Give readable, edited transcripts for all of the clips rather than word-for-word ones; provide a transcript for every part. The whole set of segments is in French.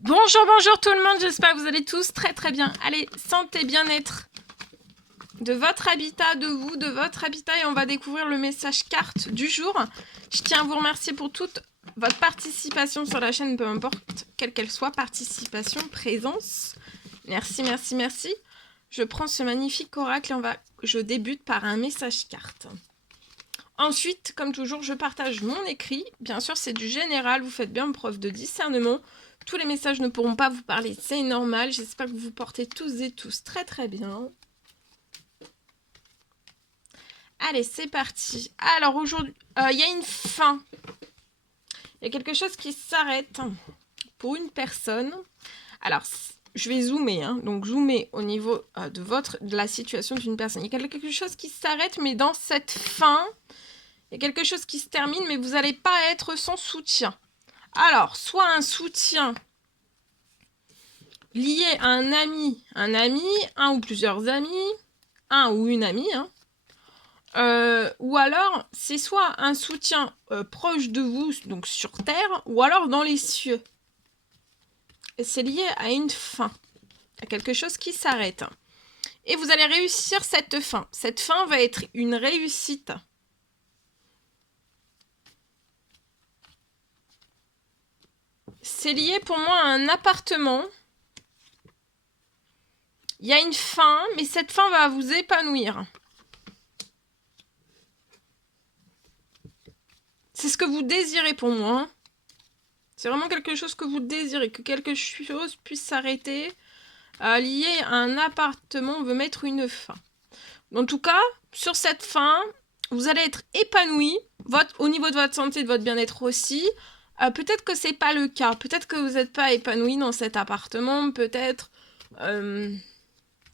Bonjour, bonjour tout le monde, j'espère que vous allez tous très très bien. Allez, santé, bien-être de votre habitat, de vous, de votre habitat, et on va découvrir le message carte du jour. Je tiens à vous remercier pour toute votre participation sur la chaîne, peu importe quelle qu'elle soit, participation, présence. Merci, merci, merci. Je prends ce magnifique oracle et je débute par un message carte. Ensuite, comme toujours, je partage mon écrit. Bien sûr, c'est du général, vous faites bien preuve de discernement. Tous les messages ne pourront pas vous parler, c'est normal. J'espère que vous vous portez tous et tous très très bien. Allez, c'est parti. Alors aujourd'hui, il y a une fin. Il y a quelque chose qui s'arrête pour une personne. Alors, je vais zoomer, hein. Donc zoomer au niveau de la situation d'une personne. Il y a quelque chose qui s'arrête, mais dans cette fin, il y a quelque chose qui se termine, mais vous n'allez pas être sans soutien. Alors, soit un soutien lié à un ami, un ou plusieurs amis, un ou une amie, hein. Ou alors, c'est soit un soutien proche de vous, donc sur Terre, ou alors dans les cieux. Et c'est lié à une fin, à quelque chose qui s'arrête. Et vous allez réussir cette fin. Cette fin va être une réussite. C'est lié pour moi à un appartement. Il y a une fin, mais cette fin va vous épanouir. C'est ce que vous désirez pour moi. C'est vraiment quelque chose que vous désirez, que quelque chose puisse s'arrêter. Lié à un appartement, on veut mettre une fin. En tout cas, sur cette fin, vous allez être épanoui, au niveau de votre santé, de votre bien-être aussi. Peut-être que c'est pas le cas. Peut-être que vous n'êtes pas épanoui dans cet appartement. Peut-être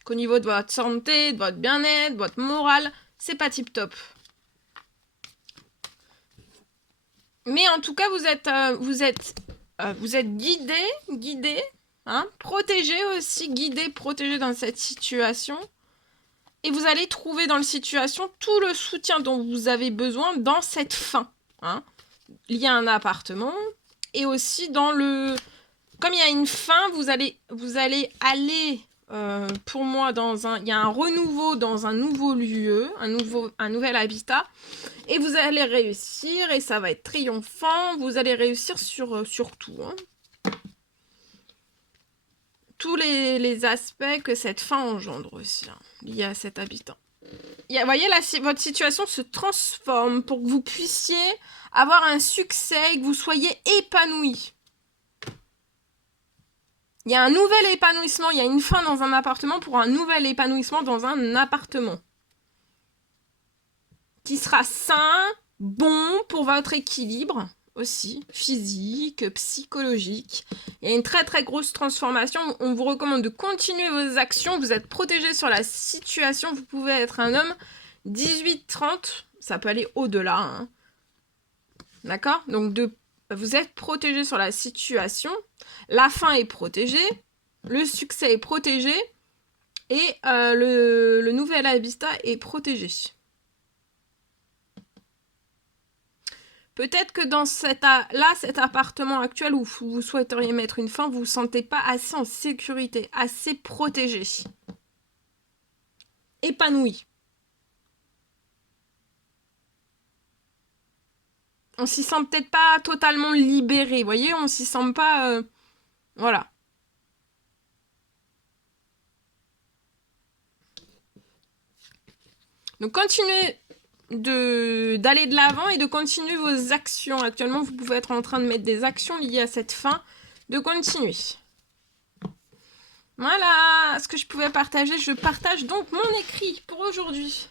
qu'au niveau de votre santé, de votre bien-être, de votre morale, c'est pas tip-top. Mais en tout cas, vous êtes guidé, hein, protégé aussi, guidé, protégé dans cette situation. Et vous allez trouver dans la situation tout le soutien dont vous avez besoin dans cette fin, hein, lié à un appartement. Et aussi dans le... Comme il y a une fin, vous allez aller, pour moi, il y a un renouveau dans un nouveau lieu, un nouvel habitat. Et vous allez réussir, et ça va être triomphant. Vous allez réussir sur tout, hein. Tous les aspects que cette fin engendre aussi, hein, liés à cet habitant. Vous voyez, là, votre situation se transforme pour que vous puissiez avoir un succès et que vous soyez épanoui. Il y a un nouvel épanouissement, il y a une fin dans un appartement pour un nouvel épanouissement dans un appartement. Qui sera sain, bon pour votre équilibre aussi, physique, psychologique. Il y a une très très grosse transformation. On vous recommande de continuer vos actions. Vous êtes protégé sur la situation. Vous pouvez être un homme 18-30. Ça peut aller au-delà, hein. D'accord? Donc vous êtes protégé sur la situation. La fin est protégée. Le succès est protégé. Et le nouvel habitat est protégé. Peut-être que dans cet appartement actuel où vous souhaiteriez mettre une fin, vous ne vous sentez pas assez en sécurité, assez protégé, épanoui. On s'y sent peut-être pas totalement libéré, vous voyez, on s'y sent pas... voilà. Donc continuez d'aller de l'avant et de continuer vos actions. Actuellement, vous pouvez être en train de mettre des actions liées à cette fin, de continuer. Voilà ce que je pouvais partager. Je partage donc mon écrit pour aujourd'hui.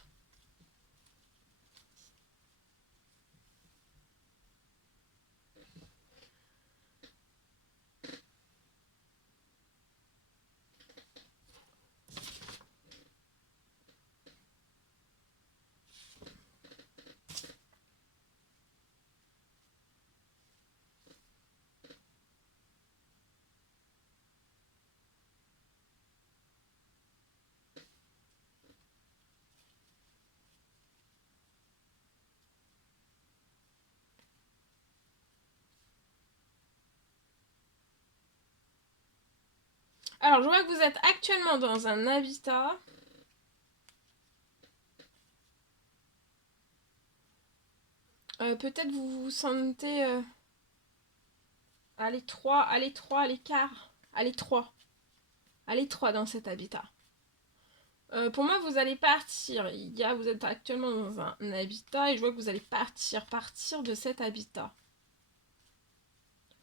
Alors, je vois que vous êtes actuellement dans un habitat. Peut-être vous vous sentez à l'étroit, à l'écart, à l'étroit dans cet habitat. Pour moi, vous allez partir. Vous êtes actuellement dans un habitat et je vois que vous allez partir de cet habitat.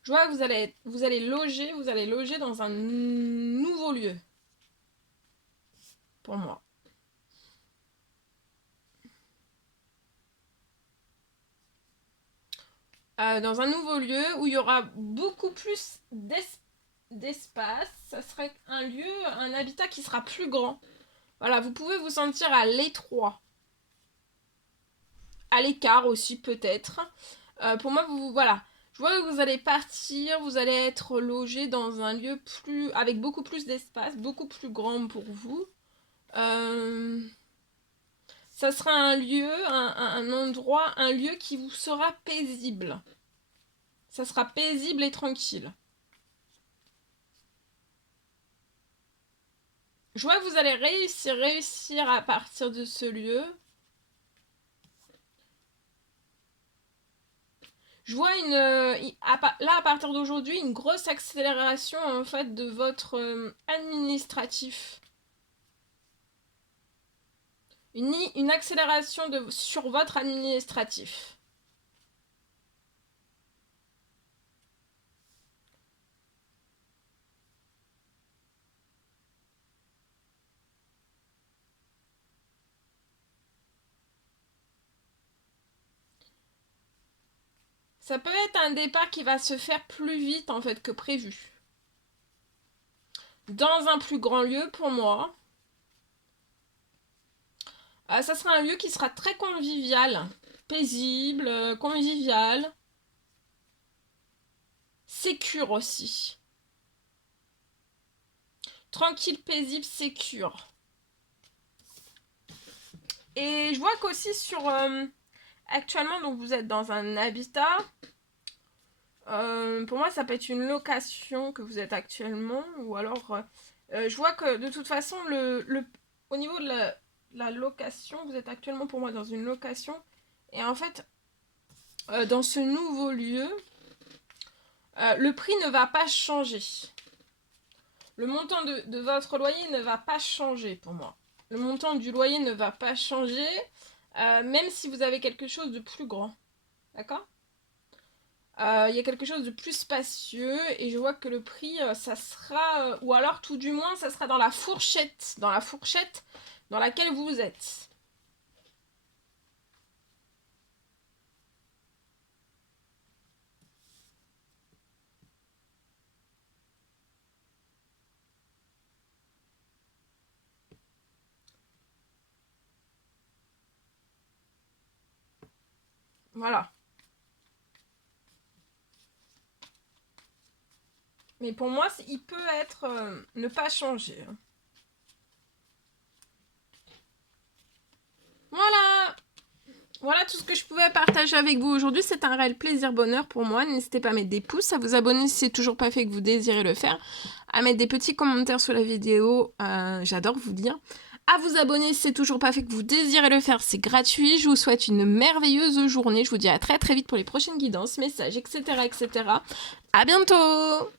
Je vois que vous allez loger dans un nouveau lieu. Pour moi. Dans un nouveau lieu où il y aura beaucoup plus d'espace. Ça serait un lieu, un habitat qui sera plus grand. Voilà, vous pouvez vous sentir à l'étroit. À l'écart aussi peut-être. Pour moi, voilà. Je vois que vous allez partir, vous allez être logé dans un lieu avec beaucoup plus d'espace, beaucoup plus grand pour vous. Ça sera un lieu, un endroit, un lieu qui vous sera paisible. Ça sera paisible et tranquille. Je vois que vous allez réussir à partir de ce lieu. Je vois là à partir d'aujourd'hui une grosse accélération en fait de votre administratif. Une accélération sur votre administratif. Ça peut être un départ qui va se faire plus vite en fait que prévu. Dans un plus grand lieu pour moi. Ça sera un lieu qui sera très convivial, paisible, convivial. Sécure aussi. Tranquille, paisible, sécure. Et je vois qu'aussi actuellement, donc vous êtes dans un habitat. Pour moi, ça peut être une location que vous êtes actuellement. Ou alors, je vois que de toute façon, au niveau de la location, vous êtes actuellement pour moi dans une location. Et en fait, dans ce nouveau lieu, le prix ne va pas changer. Le montant de votre loyer ne va pas changer pour moi. Le montant du loyer ne va pas changer, même si vous avez quelque chose de plus grand. D'accord ? Il y a quelque chose de plus spacieux et je vois que le prix, ça sera... ou alors tout du moins, ça sera dans la fourchette dans laquelle vous êtes. Voilà. Mais pour moi, il peut être... ne pas changer. Voilà. Voilà tout ce que je pouvais partager avec vous aujourd'hui. C'est un réel plaisir, bonheur pour moi. N'hésitez pas à mettre des pouces, à vous abonner si c'est toujours pas fait et que vous désirez le faire, à mettre des petits commentaires sous la vidéo. J'adore vous lire. À vous abonner si c'est toujours pas fait que vous désirez le faire, c'est gratuit. Je vous souhaite une merveilleuse journée. Je vous dis à très très vite pour les prochaines guidances, messages, etc. etc. À bientôt!